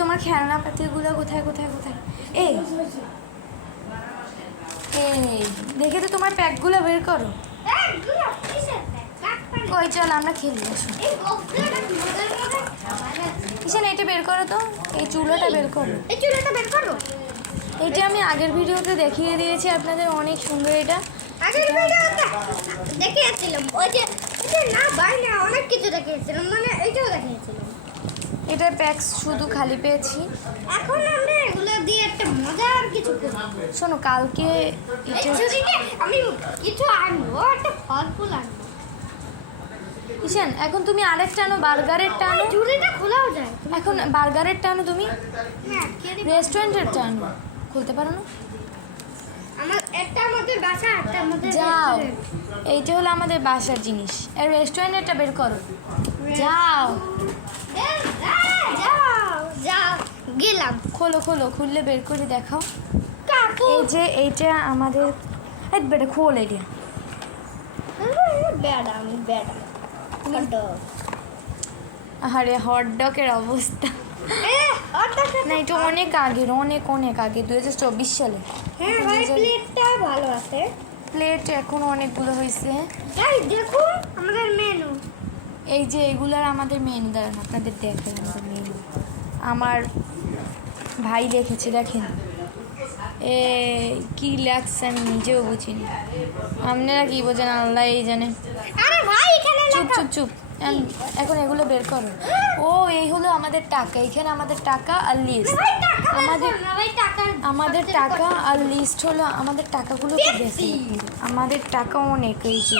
তোমার খেলনা পাতিগুলো কোথায় কোথায় কোথায়? এই এই দেখে তো তোমার প্যাকগুলো বের করো। কই চল আমরা খেলি আসো। কিসেন এটা বের করো তো, এই চুলোটা বের করো। এই চুলোটা বের করো। এটা আমি আগের ভিডিওতে দেখিয়ে দিয়েছি আপনাদের, অনেক সুন্দর। এটা আগের ভিডিওতে দেখিয়েছিলাম, ওই যে না বাইরে অনেক কিছু দেখিয়েছিলাম, মানে এইটাও দেখিয়েছিলাম। এটার প্যাক শুধু খালি পেয়েছি। এখন আমরা এগুলো দিয়ে একটা মজার কিছু করব। শোনো কালকে আমি কিছু আনবো, একটা ফল ফুল আনবো। কিসেন এখন তুমি আরেকটা আনো, বার্গারের টানো। ঝুড়িটা খোলাও যায়। এখন বার্গারের টানো তুমি, হ্যাঁ রেস্টুরেন্টের টানো, খুলতে পারো না? আমার একটা আমাদের বাসা, একটা আমাদের যাও, রেস্টুরেন্ট। এইটা হলো আমাদের বাসার জিনিস, আর রেস্টুরেন্টেরটা বের করো। যাও যাও যাও, গেলাম। খোলো খোলো, খুললে বের করে দেখাও। কাকু এই যে এইটা আমাদের, এই বেটা খোল এটা। বেড়া, আমি বেড়া আরে হটডগের অবস্থা না, এটা অনেক আগের, অনেক অনেক আগে, 2024 সালে। হ্যাঁ ভাই, প্লেটটা ভালো আছে। প্লেট এখন অনেকগুলো হয়েছে। তাই দেখুন আমাদের মেনু। এই যে এগুলার আমাদের মেনু, দাঁড়ান আপনাদের দেখেন আমাদের মেনু। আমার ভাই লিখেছে দেখেন, এ কি লেখছে আমি নিজেও বুঝিনি, আপনারা কি বোঝেন আল্লাহ এই জানে। আরে ভাই এখানে চুপ লেখা। চুপ চুপ, এখন এগুলো বের করো। ও এই হলো আমাদের টাকা, এখানে আমাদের টাকা আর লিস্ট। ভাই টাকা আমাদের ভাই টাকা, আমাদের টাকা আর লিস্ট হলো, আমাদের টাকাগুলো তো বেশি, আমাদের টাকা অনেক। এই যে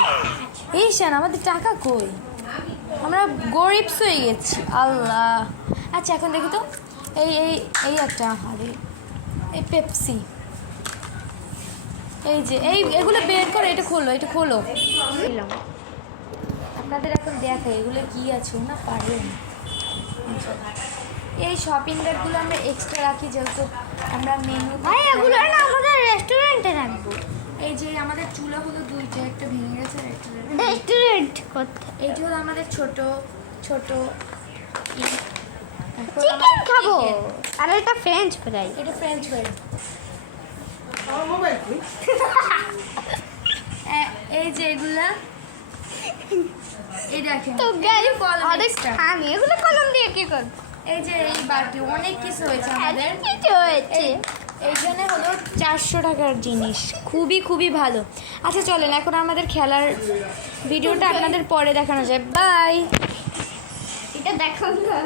এই শান, আমাদের টাকা কই? আমরা গরিব হয়ে গেছি আল্লাহ। আচ্ছা এখন দেখি তো, এই এই এই একটা, আরে এই পেপসি, এই যে এই এগুলো বের করো, এটা খোলো, এটা খোলো। আপনাদের এখন দেখো এগুলো কি আছে, না পারেন। এই শপিং ব্যাগগুলো আমরা এক্সট্রা রাখি, যেহেতু আমরা মেনু। ভাই এগুলো না আমাদের রেস্টুরেন্টে রাখবো। এই যে আমাদের চুলাগুলো দুইটা, একটা ভেঙে গেছে আর একটা রেস্টুরেন্ট করতে। এইটা হলো আমাদের ছোট ছোট চিকেন খাবো, আর এটা ফ্রেঞ্চ ফ্রাই। এটা ফ্রেঞ্চ ফ্রাই। এই যে এগুলা, এই দেখেন তো গাইস অনেক খানি, এগুলো কলম দিয়ে কি করব? এই যে এই বাটি, অনেক কিছু হয়েছে আমাদের। কিছু হয়েছে। এইখানে হলো 400 টাকার জিনিস, খুবই খুবই ভালো। আচ্ছা চলেন এখন আমাদের খেলার ভিডিওটা আপনাদের পরে দেখানো যায়। বাই। এটা দেখো না।